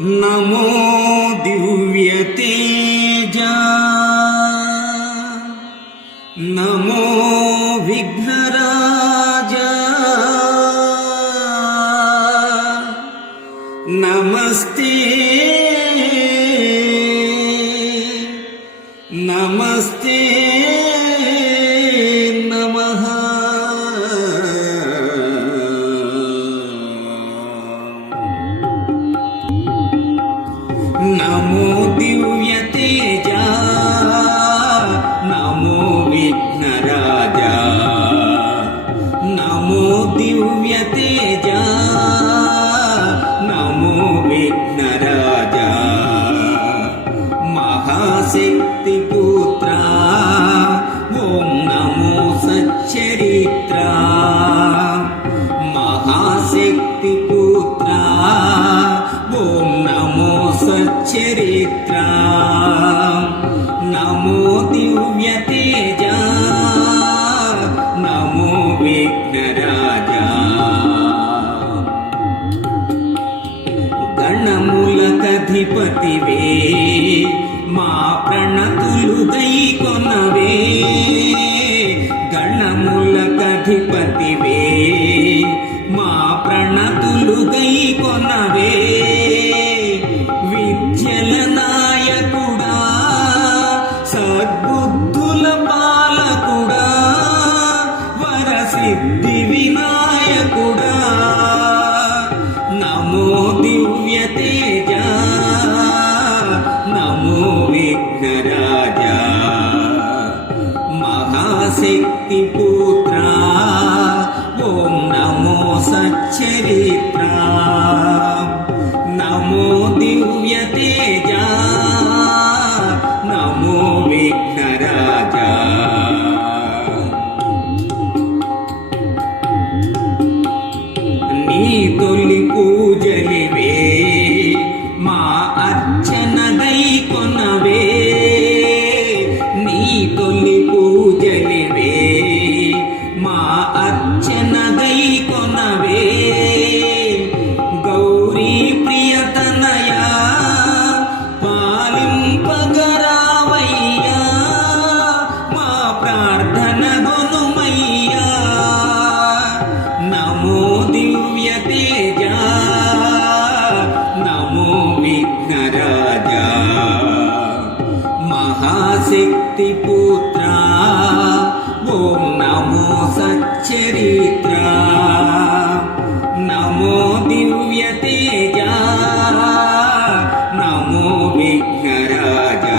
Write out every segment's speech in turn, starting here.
नमो दिव्यतेजा नमो विघ्नराजा नमस्ते नमस्ते नमः। नमो दिव्यतेजा नमो विघ्नराजा नमो दिव्यतेजा नमो विघ्नराजा महाशक्तिपुत्रा ओं नमो सच्चरित्रा महाशक्तिपुत्रा ओं नमो सच्चरित्रा नमो दिव्यतेजा नमो विघ्नराजा गणमुलकधिपतिवे मा प्रणतुलु गैకొనవే गणमुलकधिपतिवे मा प्रणतुलु गैకొనవే విద్యల నాయకుడా సద్బుద్ధుల పాలకుడా వరసిద్ధి వినాయకుడా నమో దివ్యతేజా నమో విఘ్నరాజా మహాశక్తి పుత్రా ఓం నమో సచ్చరిత్రా నమో దివ్యతేజా నమో విఘ్నరాజా నీ తొలి పూజలివే మా అర్చన గైకొనవే నీ తొలి పూజలివే మా అర్చన గైకొనవే గౌరీ ప్రియతనయా పాలింపగరావయ్యా మా ప్రార్థన గొనుమయ్యా నమో దివ్యతేజా నమో విఘ్నరాజా మహాశక్తి పుత్రా ఓం నమో సచ్చరిత్రా నమో దివ్యతేజా నమో విఘ్నరాజా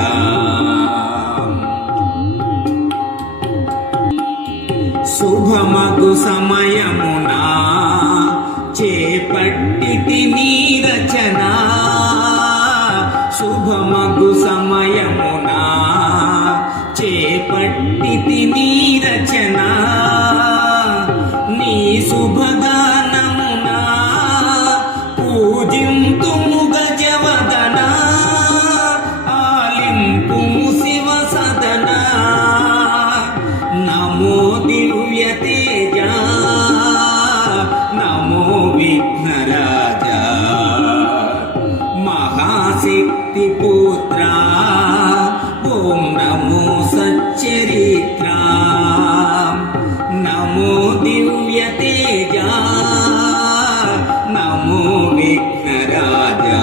శుభమగు సమయమునా చేపట్టితి నీ రచన శుభమగు సమయమునా చేపట్టితి నీ రచన నీ శుభగానమునా పూజింతుము గజవదన ఆలింపుము శివ సదన నమో దివ్యతేజా నమో విఘ్నరాజా మహాశక్తి పుత్రా ఓం నమో సచ్చరిత్రా నమో దివ్యతేజా నమో విఘ్నరాజా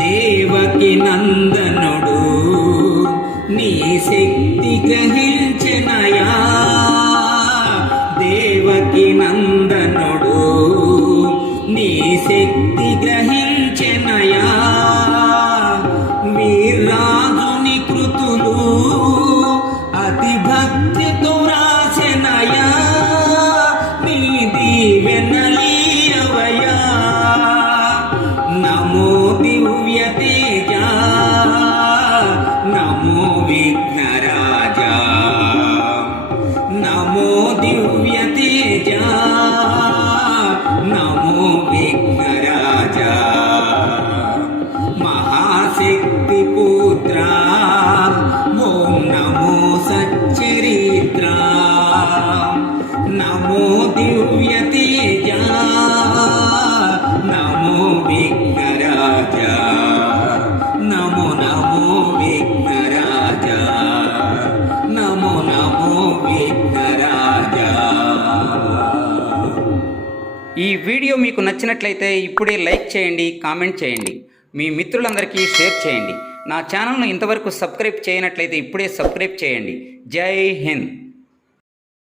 దేవకి నందనుడు నీ శక్తి గ్రహించెనయా దేవకి నందనుడు నీ శక్తి గ్రహించెనయా వీర్రాజుని కృతులు అతి భక్తితో రాసెనయా నీ దీవెనలీయవయా నమో దివ్యతేజా నమో విఘ్నరాజా నమో దివ్యతేజా నమో విఘ్నరాజా ఈ వీడియో మీకు నచ్చినట్లయితే ఇప్పుడే లైక్ చేయండి, కామెంట్ చేయండి, మీ మిత్రులందరికీ షేర్ చేయండి. నా ఛానల్ను ఇంతవరకు సబ్స్క్రైబ్ చేయనట్లయితే ఇప్పుడే సబ్స్క్రైబ్ చేయండి. జై హింద్.